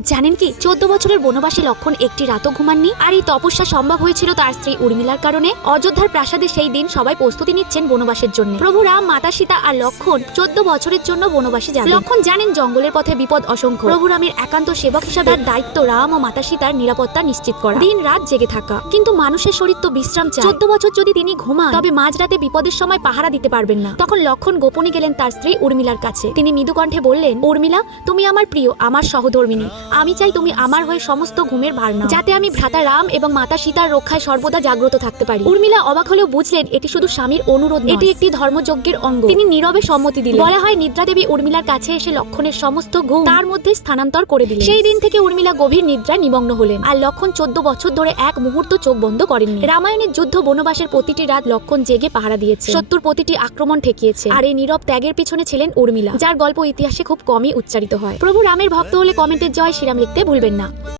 জানেন কি, চোদ্দ বছরের বনবাসী লক্ষণ একটি রাতও ঘুমাননি, আর এই তপস্যা সম্ভব হয়েছিল তার স্ত্রী উর্মিলার কারণে। অযোধ্যার প্রাসাদে সেই দিন সবাই প্রস্তুতি নিচ্ছেন বনবাসের জন্য। প্রভু রাম, মাতা সীতা আর লক্ষণ চোদ্দ বছরের জন্য বনবাসে যাবে লক্ষণ জানেন জঙ্গলের পথে বিপদ অসংখ্য। প্রভু রামের একান্ত সেবক হিসাবে তার দায়িত্ব রাম ও মাতা সীতার নিরাপত্তা নিশ্চিত করা। দিন রাত জেগে থাকা। কিন্তু মানুষের শরীর তো বিশ্রাম চায়। চোদ্দ বছর যদি তিনি ঘুমান, তবে মাঝরাতে বিপদের সময় পাহারা দিতে পারবেন না। তখন লক্ষণ গোপনে গেলেন তার স্ত্রী উর্মিলার কাছে। তিনি মৃদু কণ্ঠে বললেন, উর্মিলা, তুমি আমার প্রিয়, আমার সহধর্মিনী। আমি চাই তুমি আমার হয়ে সমস্ত ঘুমের ভার নাও। যাতে আমি ভ্রাতা রাম এবং মাতা সীতার রক্ষায় সর্বদা জাগ্রত থাকতে পারি। উর্মিলা অবাক হলেও বুঝলেন এটি শুধু স্বামীর অনুরোধ এটি একটি ধর্মযজ্ঞের অঙ্গ। তিনি নীরবে সম্মতি দিলেন। বলা হয় নিদ্রা দেবী উর্মিলার কাছে এসে লক্ষণের সমস্ত ঘুম তার মধ্যে স্থানান্তর করে দিলেন। সেই দিন থেকে উর্মিলা গভীর নিদ্রা নিমগ্ন হলেন। আর লক্ষণ চোদ্দ বছর ধরে এক মুহূর্ত চোখ বন্ধ করেননি। রামায়ণের যুদ্ধ বনবাসের প্রতিটি রাত লক্ষণ জেগে পাহারা দিয়েছে। শত্রুর প্রতিটি আক্রমণ ঠেকিয়েছে। আর এই নীরব ত্যাগের পিছনে ছিলেন উর্মিলা, যার গল্প ইতিহাসে খুব কমই উচ্চারিত হয়। প্রভু রামের ভক্ত হলে কমেন্টের জয় শ্রীরাম লিখতে ভুলবেন না